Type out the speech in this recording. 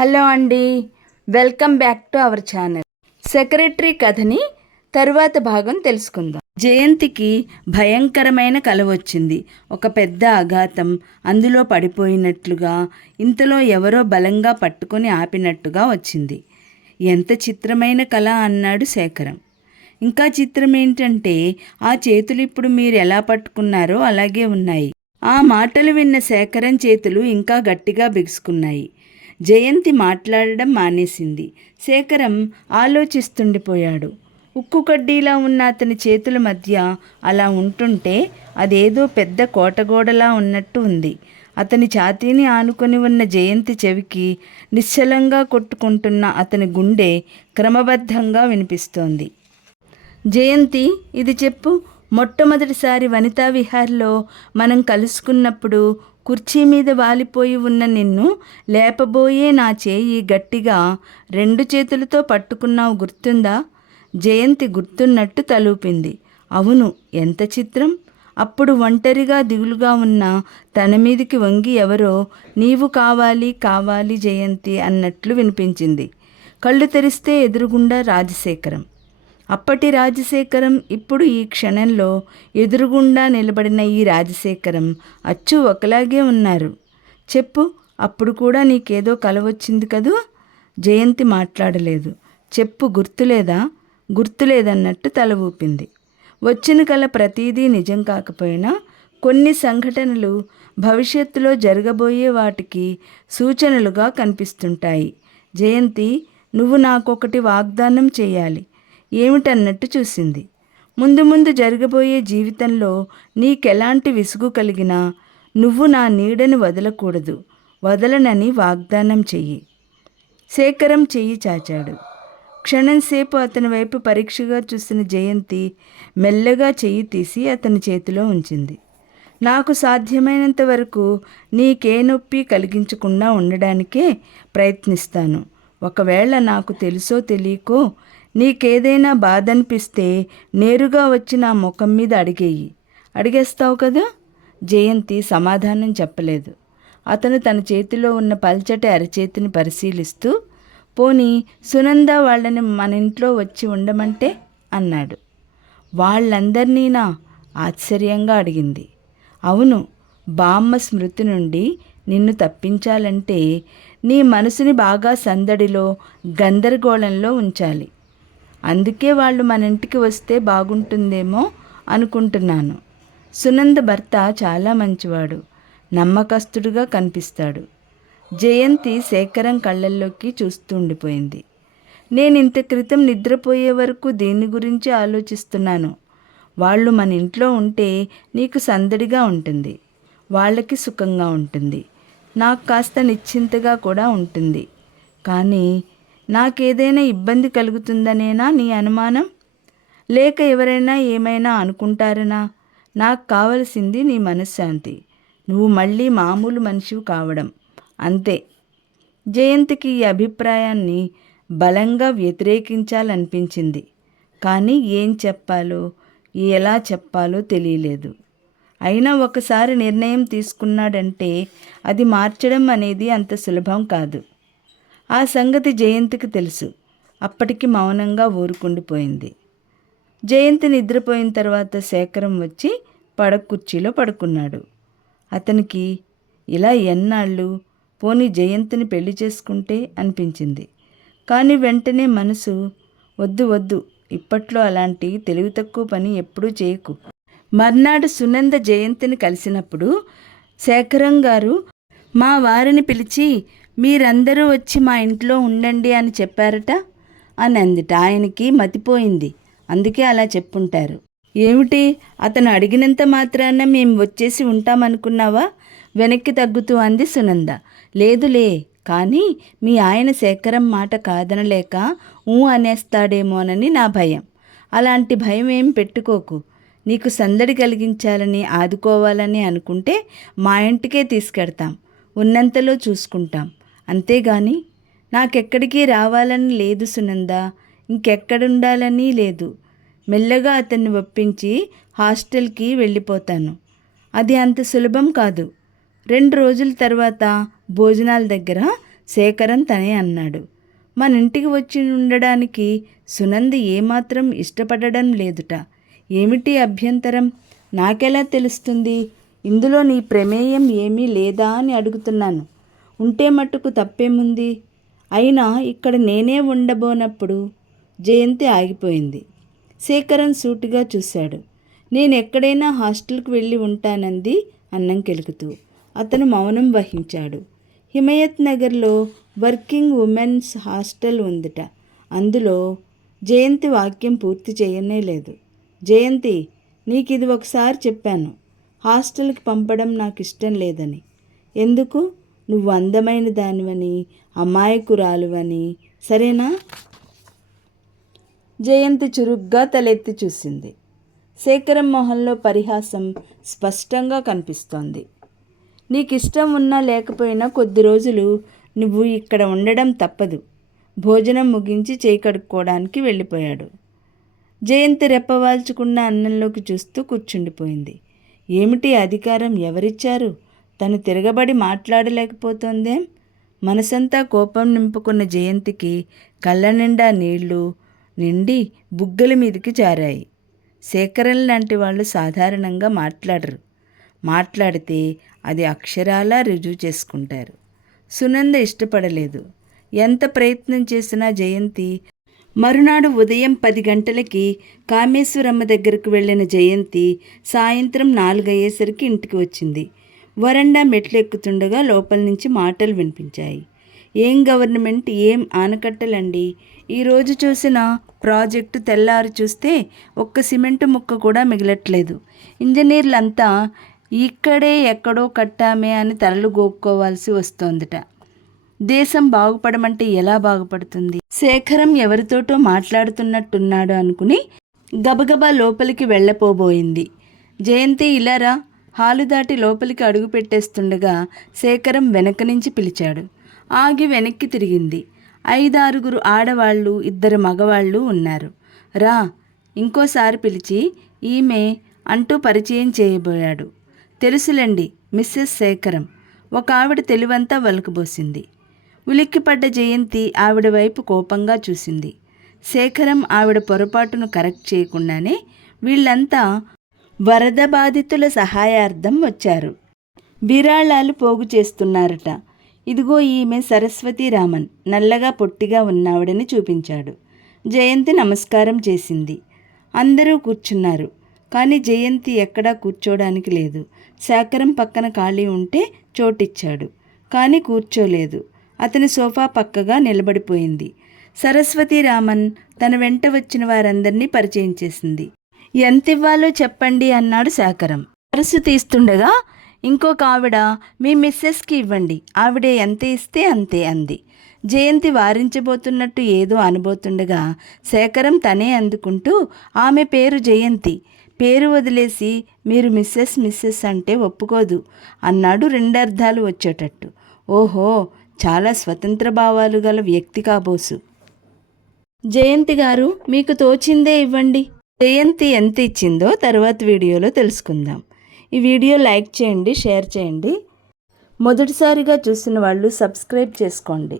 Hello అండి. Welcome back to our channel. Secretary కథని తరువాత భాగం తెలుసుకుందాం. జయంతికి భయంకరమైన కల వచ్చింది. ఒక పెద్ద అఘాతం అందులో పడిపోయినట్లుగా ఇంతలో ఎవరో బలంగా పట్టుకొని ఆపినట్టుగా వచ్చింది. ఎంత చిత్రమైన కళ అన్నాడు శేఖరం. ఇంకా చిత్రం ఏంటంటే ఆ చేతులు ఇప్పుడు మీరు ఎలా పట్టుకున్నారో అలాగే ఉన్నాయి. ఆ మాటలు విన్న శేఖరం చేతులు ఇంకా గట్టిగా బిగుసుకున్నాయి. జయంతి మాట్లాడడం మానేసింది. శేఖరం ఆలోచిస్తుండిపోయాడు. ఉక్కు కడ్డీలా ఉన్న అతని చేతుల మధ్య అలా ఉంటుంటే అదేదో పెద్ద కోటగోడలా ఉన్నట్టు ఉంది. అతని ఛాతీని ఆనుకొని ఉన్న జయంతి చెవికి నిశ్చలంగా కొట్టుకుంటున్న అతని గుండె క్రమబద్ధంగా వినిపిస్తోంది. జయంతి ఇది చెప్పు మొట్టమొదటిసారి వనితా విహార్లో మనం కలుసుకున్నప్పుడు కుర్చీ మీద వాలిపోయి ఉన్న నిన్ను లేపబోయే నా చేయి గట్టిగా రెండు చేతులతో పట్టుకున్నావు గుర్తుందా? జయంతి గుర్తున్నట్టు తలూపింది. అవును ఎంత చిత్రం? అప్పుడు ఒంటరిగా దిగులుగా ఉన్న తన మీదికి వంగి ఎవరో నీవు కావాలి కావాలి జయంతి అన్నట్లు వినిపించింది. కళ్ళు తెరిస్తే ఎదురుగుండా రాజశేఖరం. అప్పటి రాజశేఖరం ఇప్పుడు ఈ క్షణంలో ఎదురుగుండా నిలబడిన ఈ రాజశేఖరం అచ్చు ఒకలాగే ఉన్నారు. చెప్పు అప్పుడు కూడా నీకేదో కల వచ్చింది కదూ? జయంతి మాట్లాడలేదు. చెప్పు గుర్తులేదా? గుర్తులేదన్నట్టు తల ఊపింది. వచ్చిన కల ప్రతీదీ నిజం కాకపోయినా కొన్ని సంఘటనలు భవిష్యత్తులో జరగబోయే వాటికి సూచనలుగా కనిపిస్తుంటాయి. జయంతి నువ్వు నాకొకటి వాగ్దానం చేయాలి. ఏమిటన్నట్టు చూసింది. ముందు ముందు జరగబోయే జీవితంలో నీకెలాంటి విసుగు కలిగినా నువ్వు నా నీడని వదలకూడదు. వదలనని వాగ్దానం చెయ్యి. శేఖరం చెయ్యి చాచాడు. క్షణంసేపు అతని వైపు పరీక్షగా చూసిన జయంతి మెల్లగా చెయ్యి తీసి అతని చేతిలో ఉంచింది. నాకు సాధ్యమైనంత వరకు నీకే నొప్పి కలిగించకుండా ఉండడానికే ప్రయత్నిస్తాను. ఒకవేళ నాకు తెలుసో తెలియకో నీకేదైనా బాధ అనిపిస్తే నేరుగా వచ్చి నా ముఖం మీద అడిగేయి. అడిగేస్తావు కదా? జయంతి సమాధానం చెప్పలేదు. అతను తన చేతిలో ఉన్న పల్చటి అరచేతిని పరిశీలిస్తూ పోనీ సునంద వాళ్ళని మన ఇంట్లో వచ్చి ఉండమంటే? అన్నాడు. వాళ్ళందరినీనా? ఆశ్చర్యంగా అడిగింది. అవును బామ్మ స్మృతి నుండి నిన్ను తప్పించాలంటే నీ మనసుని బాగా సందడిలో గందరగోళంలో ఉంచాలి. అందుకే వాళ్ళు మన ఇంటికి వస్తే బాగుంటుందేమో అనుకుంటున్నాను. సునంద భర్త చాలా మంచివాడు నమ్మకస్తుడుగా కనిపిస్తాడు. జయంతి శేఖరం కళ్ళల్లోకి చూస్తూ ఉండిపోయింది. నేను ఇంత క్రితం నిద్రపోయే వరకు దేని గురించి ఆలోచిస్తున్నాను. వాళ్ళు మన ఇంట్లో ఉంటే నీకు సందడిగా ఉంటుంది వాళ్ళకి సుఖంగా ఉంటుంది నాకు కాస్త నిశ్చింతగా కూడా ఉంటుంది. కానీ నాకేదైనా ఇబ్బంది కలుగుతుందనేనా నీ అనుమానం? లేక ఎవరైనా ఏమైనా అనుకుంటారనా? నాకు కావలసింది నీ మనశ్శాంతి. నువ్వు మళ్ళీ మామూలు మనిషివి కావడం. అంతే. జయంతికి ఈ అభిప్రాయాన్ని బలంగా వ్యతిరేకించాలనిపించింది. కానీ ఏం చెప్పాలో ఎలా చెప్పాలో తెలియలేదు. అయినా ఒకసారి నిర్ణయం తీసుకున్నాడంటే అది మార్చడం అనేది అంత సులభం కాదు. ఆ సంగతి జయంతికి తెలుసు. అప్పటికి మౌనంగా ఊరుకుండిపోయింది. జయంతి నిద్రపోయిన తర్వాత శేఖరం వచ్చి పడక కుర్చీలో పడుకున్నాడు. అతనికి ఇలా ఎన్నాళ్ళు? పోని జయంతిని పెళ్ళి చేసుకుంటే? అనిపించింది. కానీ వెంటనే మనసు వద్దు వద్దు ఇప్పట్లో అలాంటి తెలివి తక్కువ పని ఎప్పుడూ చేయకు. మర్నాడు సునంద జయంతిని కలిసినప్పుడు శేఖరం గారు మా వారిని పిలిచి మీరందరూ వచ్చి మా ఇంట్లో ఉండండి అని చెప్పారట అని అందిట. ఆయనకి మతిపోయింది. అందుకే అలా చెప్పుంటారు. ఏమిటి? అతను అడిగినంత మాత్రాన మేము వచ్చేసి ఉంటామనుకున్నావా? వెనక్కి తగ్గుతూ అంది సునంద. లేదులే కానీ మీ ఆయన శేఖరం మాట కాదనలేక ఊ అనేస్తాడేమోనని నా భయం. అలాంటి భయం ఏం పెట్టుకోకు. నీకు సందడి కలిగించాలని ఆదుకోవాలని అనుకుంటే మా ఇంటికే తీసుకెడతాం. ఉన్నంతలో చూసుకుంటాం. అంతేగాని నాకెక్కడికి రావాలని లేదు సునంద ఇంకెక్కడుండాలని లేదు. మెల్లగా అతన్ని ఒప్పించి హాస్టల్కి వెళ్ళిపోతాను. అది అంత సులభం కాదు. రెండు రోజుల తర్వాత భోజనాల దగ్గర శేఖరన్ తనే అన్నాడు. మన ఇంటికి వచ్చి ఉండడానికి సునంది ఏమాత్రం ఇష్టపడడం లేదుట. ఏమిటి అభ్యంతరం? నాకెలా తెలుస్తుంది? ఇందులో నీ ప్రమేయం ఏమీ లేదా అని అడుగుతున్నాను. ఉంటే మట్టుకు తప్పేముంది? అయినా ఇక్కడ నేనే ఉండబోనప్పుడు జయంతి ఆగిపోయింది. శేఖరన్ సూటిగా చూశాడు. నేను ఎక్కడైనా హాస్టల్కి వెళ్ళి ఉంటానంది అన్నం కెలుకుతూ. అతను మౌనం వహించాడు. హిమయత్ నగర్లో వర్కింగ్ ఉమెన్స్ హాస్టల్ ఉందిట. అందులో జయంతి వాక్యం పూర్తి చేయనే లేదు. జయంతి నీకు ఇది ఒకసారి చెప్పాను. హాస్టల్కి పంపడం నాకు ఇష్టం లేదని. ఎందుకు? నువ్వు అందమైన దానివని అమాయకురాలువని. సరేనా? జయంతి చురుగ్గా తలెత్తి చూసింది. శేఖరం మొహంలో పరిహాసం స్పష్టంగా కనిపిస్తోంది. నీకు ఇష్టం ఉన్నా లేకపోయినా కొద్ది రోజులు నువ్వు ఇక్కడ ఉండడం తప్పదు. భోజనం ముగించి చేయి కడుక్కోవడానికి వెళ్ళిపోయాడు. జయంతి రెప్పవాల్చుకున్న అన్నంలోకి చూస్తూ కూర్చుండిపోయింది. ఏమిటి అధికారం ఎవరిచ్చారు? తను తిరగబడి మాట్లాడలేకపోతోందేం? మనసంతా కోపం నింపుకున్న జయంతికి కళ్ళ నిండా నీళ్ళు నిండి బుగ్గల మీదకి జారాయి. శేఖరన్ లాంటి వాళ్ళు సాధారణంగా మాట్లాడరు. మాట్లాడితే అది అక్షరాలా రుజువు చేసుకుంటారు. సునంద ఇష్టపడలేదు. ఎంత ప్రయత్నం చేసినా జయంతి మరునాడు ఉదయం పది గంటలకి కామేశ్వరమ్మ దగ్గరకు వెళ్ళిన జయంతి సాయంత్రం నాలుగయ్యేసరికి ఇంటికి వచ్చింది. వరండా మెట్లు ఎక్కుతుండగా లోపల నుంచి మాటలు వినిపించాయి. ఏం గవర్నమెంట్? ఏం ఆనకట్టలండి? ఈరోజు చూసిన ప్రాజెక్టు తెల్లారి చూస్తే ఒక్క సిమెంటు ముక్క కూడా మిగలట్లేదు. ఇంజనీర్లంతా ఇక్కడే ఎక్కడో కట్టామే అని తలలు గోక్కోవాల్సి వస్తోందట. దేశం బాగుపడమంటే ఎలా బాగుపడుతుంది? శేఖరం ఎవరితోటో మాట్లాడుతున్నట్టున్నాడు అనుకుని గబగబా లోపలికి వెళ్ళపోబోయింది. జయంతి ఇలారా హాలు దాటి లోపలికి అడుగు పెట్టేస్తుండగా శేఖరం వెనక నుంచి పిలిచాడు. ఆగి వెనక్కి తిరిగింది. ఐదారుగురు ఆడవాళ్ళు ఇద్దరు మగవాళ్ళు ఉన్నారు. రా ఇంకోసారి పిలిచి ఈమె అంటూ పరిచయం చేయబోయాడు. తెలుసులేండి మిస్సెస్ శేఖరం. ఒక ఆవిడ తెలివంతా వలకబోసింది. ఉలిక్కిపడ్డ జయంతి ఆవిడ వైపు కోపంగా చూసింది. శేఖరం ఆవిడ పొరపాటును కరెక్ట్ చేయకుండానే వీళ్ళంతా వరద బాధితుల సహాయార్థం వచ్చారు. విరాళాలు పోగు చేస్తున్నారట. ఇదిగో ఈమె సరస్వతి రామన్. నల్లగా పొట్టిగా ఉన్నావిడని చూపించాడు. జయంతి నమస్కారం చేసింది. అందరూ కూర్చున్నారు. కానీ జయంతి ఎక్కడా కూర్చోడానికి లేదు. శాకరం పక్కన ఖాళీ ఉంటే చోటిచ్చాడు. కానీ కూర్చోలేదు. అతని సోఫా పక్కగా నిలబడిపోయింది. సరస్వతి రామన్ తన వెంట వచ్చిన వారందరినీ పరిచయం చేసింది. ఎంత ఇవ్వాలో చెప్పండి అన్నాడు శేఖరం పరుసు తీస్తుండగా ఇంకొక ఆవిడ మీ మిస్సెస్కి ఇవ్వండి. ఆవిడే ఎంత ఇస్తే అంతే అంది. జయంతి వారించబోతున్నట్టు ఏదో అనబోతుండగా శేఖరం తనే అందుకుంటూ ఆమె పేరు జయంతి. పేరు వదిలేసి మీరు మిస్సెస్ మిస్సెస్ అంటే ఒప్పుకోదు అన్నాడు రెండర్థాలు వచ్చేటట్టు. ఓహో చాలా స్వతంత్ర భావాలు గల వ్యక్తి కాబోసు. జయంతి గారు మీకు తోచిందే ఇవ్వండి. జయంతి ఎంత ఇచ్చిందో తర్వాత వీడియోలో తెలుసుకుందాం. ఈ వీడియో లైక్ చేయండి షేర్ చేయండి. మొదటిసారిగా చూసిన వాళ్ళు సబ్స్క్రైబ్ చేసుకోండి.